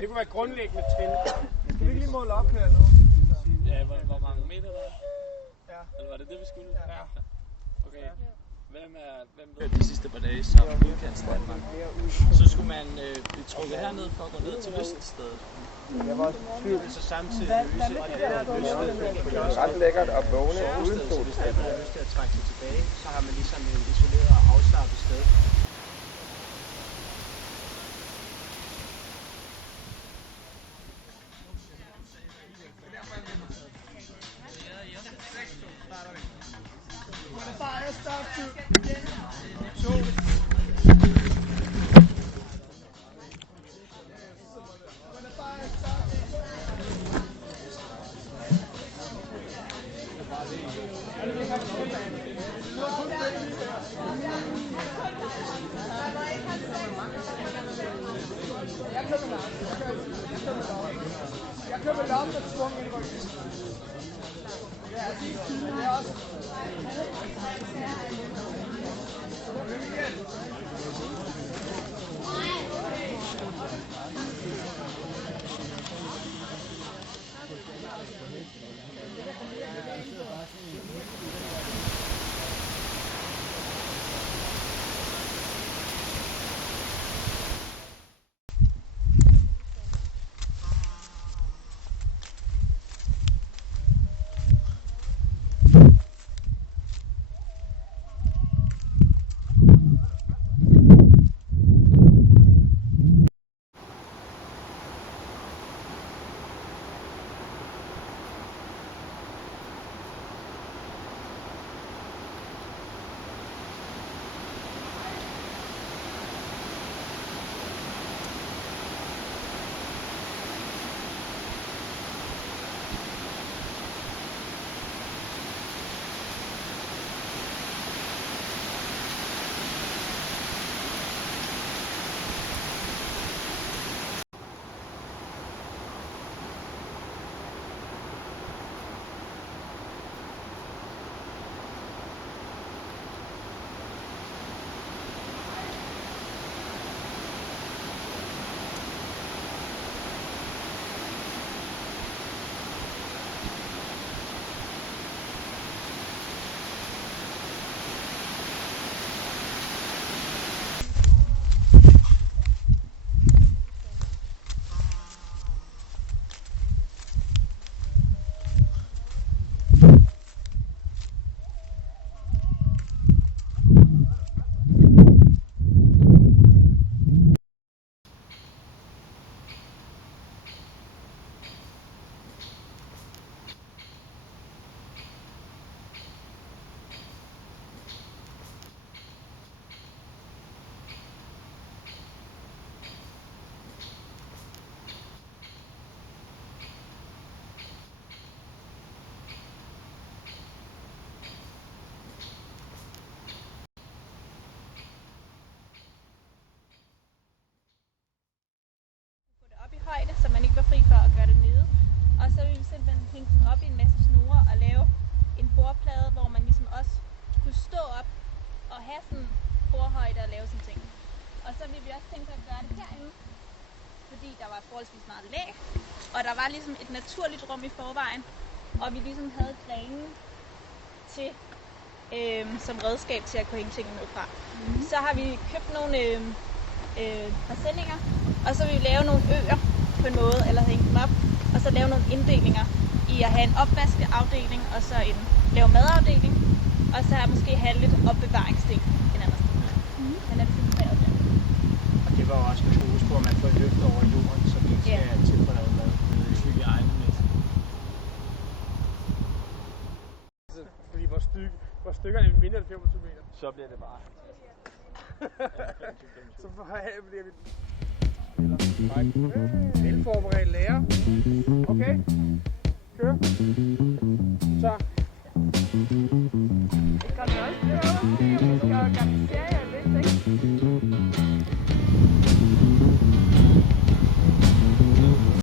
det kunne være grundlæggende trin. Skal vi ikke lige måle op her nu? Ja, hvor mange meter der er? Ja. Eller var det det, vi skulle? Ja. Okay. Hvem ved de sidste par dage som udkants Danmark? Så skulle man blive trukket herned for at gå ned til Øststedet. Jeg var også i tvivl. Så samtidig løse, og det der Det er ret lækkert at vågne uden så hvis der man har lyst til at trække sig tilbage, så har man ligesom et isoleret og afslappet sted. Jeg køber lomme med tvung ind i ryggen. Det er også. Højde, så man ikke var fri for at gøre det nede. Og så ville vi simpelthen hænge den op i en masse snore og lave en bordplade, hvor man ligesom også kunne stå op og have sådan bordhøjde og lave sådan ting. Og så ville vi også tænke at gøre det herinde, fordi der var forholdsvis meget læ, og der var ligesom et naturligt rum i forvejen, og vi ligesom havde grenen til som redskab til at kunne hænge tingene ned fra. Så har vi købt nogle presenninger, og så vil vi lave nogle øer på en måde, eller hænge dem op, og så lave nogle inddelinger i at have en opvaskeafdeling, og så en lave madafdeling, og så måske have lidt opbevaringsting en anden sted. Den er filtreret der. Og det var jo også med fokus på, at man får et løft over jorden, så vi ikke skal tilberede mad hygiejnemæssigt. Fordi hvor stykkerne er mindre end 25 meter. Så bliver det bare. Så bliver vi velforberedt lærer. Okay, kør. Så